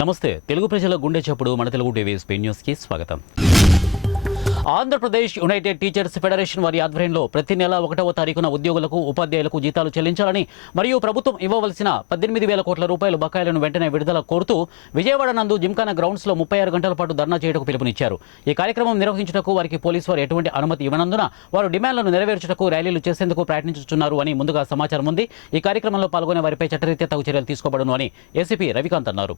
నమస్తే తెలుగు ప్రజల గుండె చప్పుడు మన తెలుగు టీవీ స్పెయిన్ న్యూస్కి స్వాగతం. ఆంధ్రప్రదేశ్ యునైటెడ్ టీచర్స్ ఫెడరేషన్ వారి ఆధ్వర్యంలో ప్రతి నెల 1వ తారీఖున ఉద్యోగులకు ఉపాధ్యాయులకు జీతాలు చెల్లించాలని మరియు ప్రభుత్వం ఇవ్వవలసిన 18,000 కోట్ల రూపాయల బకాయిలను వెంటనే విడుదల కోరుతూ విజయవాడ నందు జిమ్ఖానా గ్రౌండ్స్లో 36 గంటల పాటు ధర్నా చేయడానికి పిలుపునిచ్చారు. ఈ కార్యక్రమం నిర్వహించుటకు వారికి పోలీసు వారు ఎటువంటి అనుమతి ఇవ్వనందున వారు డిమాండ్లను నెరవేర్చుటకు ర్యాలీలు చేసేందుకు ప్రయత్నించుతున్నారు అని ముందుగా సమాచారం ఉంది. ఈ కార్యక్రమంలో పాల్గొనే వారిపై చట్టరీత్యా తగు చర్యలు తీసుకోబడును అని ఏసీపీ రవికాంత్ అన్నారు.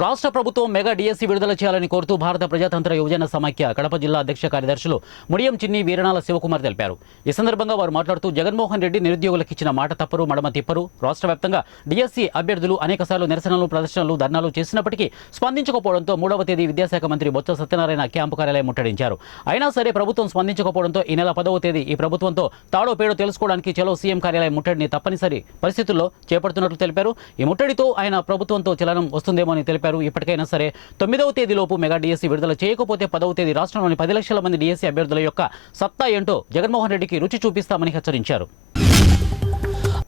రాష్ట్ర ప్రభుత్వం మెగా డిఎస్సి విడుదల చేయాలని కోరుతూ భారత ప్రజాతంత్ర యువజన సమాఖ్య కడప జిల్లా అధ్యక్ష కార్యదర్శులు ముడియం చిన్ని వీరణాల శివకుమార్ తెలిపారు. ఈ సందర్భంగా వారు మాట్లాడుతూ జగన్మోహన్ రెడ్డి నిరుద్యోగులకు ఇచ్చిన మాట తప్పరు, మడమ తిప్పరు. రాష్ట్ర వ్యాప్తంగా డిఎస్సి అభ్యర్థులు అనేకసార్లు నిరసనలు, ప్రదర్శనలు, ధర్నాలు చేసినప్పటికీ స్పందించకపోవడంతో 3వ తేదీ విద్యాశాఖ మంత్రి బొత్స సత్యనారాయణ క్యాంపు కార్యాలయం ముట్టడించారు. అయినా సరే ప్రభుత్వం స్పందించకపోవడంతో ఈ నెల 10వ తేదీ ఈ ప్రభుత్వంతో తాడో పేడో తెలుసుకోవడానికి చలో సీఎం కార్యాలయం ముట్టడిని తప్పనిసరి పరిస్థితుల్లో చేపడుతున్నట్లు తెలిపారు. ఈ ముట్టడితో ఆయన ప్రభుత్వంతో చలనం వస్తుందేమో అని తెలిపారు. ఇప్పటికైనా సరే 9వ తేదీలోపు మెగా డిఎస్సి విడుదల చేయకపోతే 10వ తేదీ రాష్ట్రంలోని 10 లక్షల మంది డిఎస్సి అభ్యర్థుల యొక్క సత్తా ఏంటో జగన్మోహన్ రెడ్డికి రుచి చూపిస్తామని హెచ్చరించారు.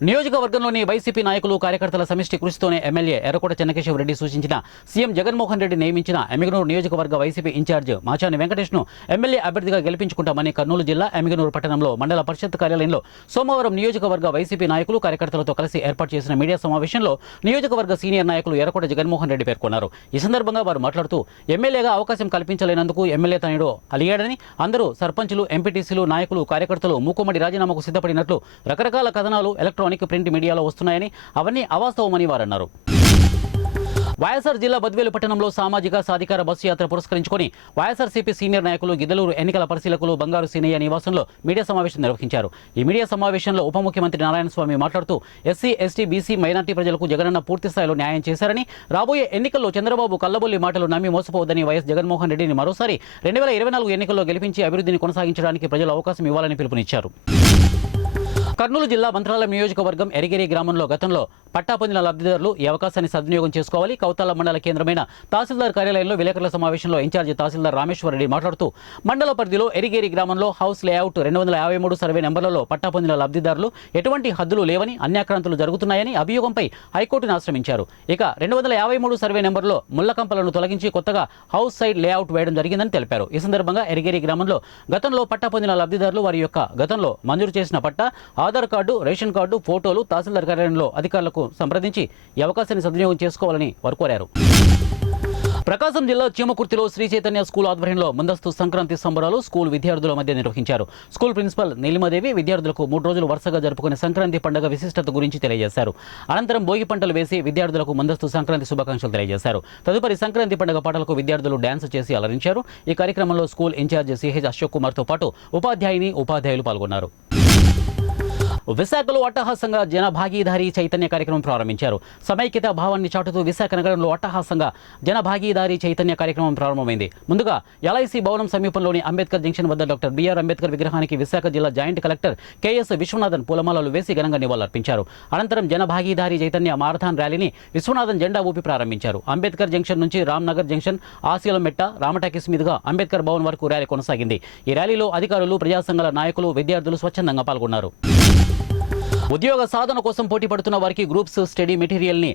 నియోజకవర్గంలోని వైసీపీ నాయకులు, కార్యకర్తల సమిష్టి కృషితోనే ఎమ్మెల్యే ఎర్రకోట చెన్నకేశవ రెడ్డి సూచించిన సీఎం జగన్మోహన్ రెడ్డి నియమించిన ఎమ్మిగనూరు నియోజకవర్గ వైసీపీ ఇన్ఛార్జ్ మాచాని వెంకటేష్ను ఎమ్మెల్యే అభ్యర్థిగా గెలిపించుకుంటామని కర్నూలు జిల్లా ఎమ్మిగనూరు పట్టణంలో మండల పరిషత్ కార్యాలయంలో సోమవారం నియోజకవర్గ వైసీపీ నాయకులు, కార్యకర్తలతో కలిసి ఏర్పాటు చేసిన మీడియా సమావేశంలో నియోజకవర్గ సీనియర్ నాయకులు ఎర్రకోట జగన్మోహన్ రెడ్డి పేర్కొన్నారు. ఈ సందర్భంగా వారు మాట్లాడుతూ ఎమ్మెల్యేగా అవకాశం కల్పించలేనందుకు ఎమ్మెల్యే తనయుడు అలిగాడని, అందరూ సర్పంచులు, ఎంపీటీసీలు, నాయకులు, కార్యకర్తలు మూకుమ్మడి రాజీనామాకు సిద్ధపడినట్లు రకరకాల కథనాలు ఎలక్ట్రానిక్ ప్రింట్ మీడియాలో వస్తున్నాయని, అవన్నీ అవాస్తవమని వారన్నారు. వైఎస్ఆర్ జిల్లా బద్వేలు పట్టణంలో సామాజిక సాధికార బస్సు యాత్ర పురస్కరించుకొని వైఎస్ఆర్సీపీ సీనియర్ నాయకులు, గిద్దలూరు ఎన్నికల పరిశీలకులు బంగారు సీనయ్య నివాసంలో మీడియా సమావేశం నిర్వహించారు. ఈ మీడియా సమావేశంలో ఉప ముఖ్యమంత్రి నారాయణస్వామి మాట్లాడుతూ ఎస్సీ, ఎస్టీ, బీసీ, మైనార్టీ ప్రజలకు జగనన్న పూర్తి స్థాయిలో న్యాయం చేశారని, రాబోయే ఎన్నికల్లో చంద్రబాబు కల్లబొల్లి మాటలు నమ్మి మోసపోవద్దని వైఎస్ జగన్మోహన్ రెడ్డిని మరోసారి 2024 ఎన్నికల్లో గెలిపించి అభివృద్ధిని కొనసాగించడానికి ప్రజలు అవకాశం ఇవ్వాలని పిలుపునిచ్చారు. కర్నూలు జిల్లా మంత్రాలయం నియోజకవర్గం ఎరిగేరి గ్రామంలో గతంలో పట్టా పొందిన లబ్ధిదారులు ఈ అవకాశాన్ని సద్వినియోగం చేసుకోవాలి. కౌతాల మండల కేంద్రమైన తహసీల్దార్ కార్యాలయంలో విలేకరుల సమావేశంలో ఇన్ఛార్జి తహసీల్దార్ రామేశ్వరరెడ్డి మాట్లాడుతూ మండల పరిధిలో ఎరిగేరి గ్రామంలో హౌస్ లేఅవుట్ 253 సర్వే నెంబర్లలో పట్టా పొందిన లబ్ధిదారులు ఎటువంటి హద్దులు లేవని, అన్యాక్రాంతులు జరుగుతున్నాయని అభియోగంపై హైకోర్టును ఆశ్రమించారు. ఇక 253 సర్వే నెంబర్లో ముళ్లకంపలను తొలగించి కొత్తగా హౌస్ సైడ్ లేఅవుట్ వేయడం జరిగిందని తెలిపారు. ఈ సందర్భంగా ఎరిగేరి గ్రామంలో గతంలో పట్టా పొందిన లబ్ధిదారులు వారి యొక్క గతంలో మంజూరు చేసిన పట్టా, ఆధార్ కార్డు, రేషన్ కార్డు, ఫోటోలు తహసీల్దార్ కార్యాలయంలో అధికారులకు సంప్రదించి ఈ అవకాశాన్ని సద్వినియోగం చేసుకోవాలని వారు కోరారు. ప్రకాశం జిల్లా చీమకుర్తిలో శ్రీ చైతన్య స్కూల్ ఆధ్వర్యంలో ముందస్తు సంక్రాంతి సంబరాలు స్కూల్ విద్యార్థుల మధ్య నిర్వహించారు. స్కూల్ ప్రిన్సిపల్ నీలిమాదేవి విద్యార్థులకు 3 రోజులు వరుసగా జరుపుకునే సంక్రాంతి పండుగ విశిష్టత గురించి తెలియజేశారు. అనంతరం భోగి పంటలు వేసి విద్యార్థులకు ముందస్తు సంక్రాంతి శుభాకాంక్షలు తెలియజేశారు. తదుపరి సంక్రాంతి పండుగ పాటలకు విద్యార్థులు డ్యాన్స్ చేసి అలరించారు. ఈ కార్యక్రమంలో స్కూల్ ఇన్ఛార్జ్ సిహెచ్ అశోక్ కుమార్తో పాటు ఉపాధ్యాయుని, ఉపాధ్యాయులు పాల్గొన్నారు. విశాఖలో అట్టహాసంగా జన భాగీదారీ చైతన్య కార్యక్రమం ప్రారంభించారు. సమైక్యత భావాన్ని చాటుతూ విశాఖ నగరంలో అట్టహాసంగా జన భాగీదారీ చైతన్య కార్యక్రమం ప్రారంభమైంది. ముందుగా ఎల్ఐసి భవనం సమీపంలోని అంబేద్కర్ జంక్షన్ వద్ద డాక్టర్ బిఆర్ అంబేద్కర్ విగ్రహానికి విశాఖ జిల్లా జాయింట్ కలెక్టర్ కెఎస్ విశ్వనాథన్ పూలమాలలు వేసి ఘనంగా నివాళులర్పించారు. అనంతరం జన భాగీదారీ చైతన్య మారథాన్ ర్యాలీని విశ్వనాథన్ జెండా ఊపి ప్రారంభించారు. అంబేద్కర్ జంక్షన్ నుంచి రామ్నగర్ జంక్షన్, ఆసియాలం మెట్ట, రామటాకీస్ మీదుగా అంబేద్కర్ భవన్ వరకు ర్యాలీ కొనసాగింది. ఈ ర్యాలీలో అధికారులు, ప్రజా సంఘాల నాయకులు, విద్యార్థులు స్వచ్ఛందంగా పాల్గొన్నారు. ఉద్యోగ సాధన కోసం పోటీ పడుతున్న వారికి గ్రూప్స్ స్టడీ మెటీరియల్ని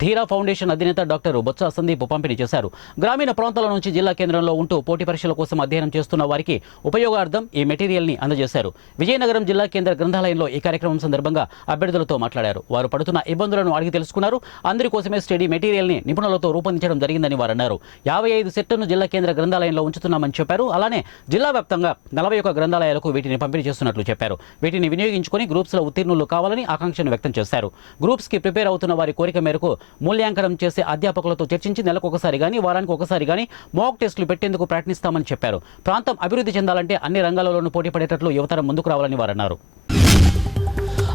ధీరా ఫౌండేషన్ అధినేత డాక్టర్ బొత్స సందీప్ పంపిణీ చేశారు. గ్రామీణ ప్రాంతాల నుంచి జిల్లా కేంద్రంలో ఉంటూ పోటీ పరీక్షల కోసం అధ్యయనం చేస్తున్న వారికి ఉపయోగార్థం ఈ మెటీరియల్ని అందజేశారు. విజయనగరం జిల్లా కేంద్ర గ్రంథాలయంలో ఈ కార్యక్రమం సందర్భంగా అభ్యర్థులతో మాట్లాడారు. వారు పడుతున్న ఇబ్బందులను అడిగి తెలుసుకున్నారు. అందరి కోసమే స్టడీ మెటీరియల్ని నిపుణులతో రూపొందించడం జరిగిందని వారన్నారు. 55 సెట్లను జిల్లా కేంద్ర గ్రంథాలయంలో ఉంచుతున్నామని చెప్పారు. అలానే జిల్లా వ్యాప్తంగా 41 గ్రంథాలయాలకు వీటిని పంపిణీ చేస్తున్నట్లు చెప్పారు. వీటిని వినియోగించుకుని గ్రూప్స్లో ఉత్తీర్ణులు కావాలని ఆకాంక్షను వ్యక్తం చేశారు. గ్రూప్స్కి ప్రిపేర్ అవుతున్న వారి కోరిక మేరకు మూల్యాంకనం చేసే అధ్యాపకులతో చర్చించి నెలకు ఒకసారి గానీ, వారానికి ఒకసారి గానీ మాక్ టెస్టులు పెట్టేందుకు ప్రయత్నిస్తామని చెప్పారు. ప్రాంతం అభివృద్ధి చెందాలంటే అన్ని రంగాలలోనూ పోటీ పడేటట్లు యువతరం ముందుకు రావాలని వారన్నారు.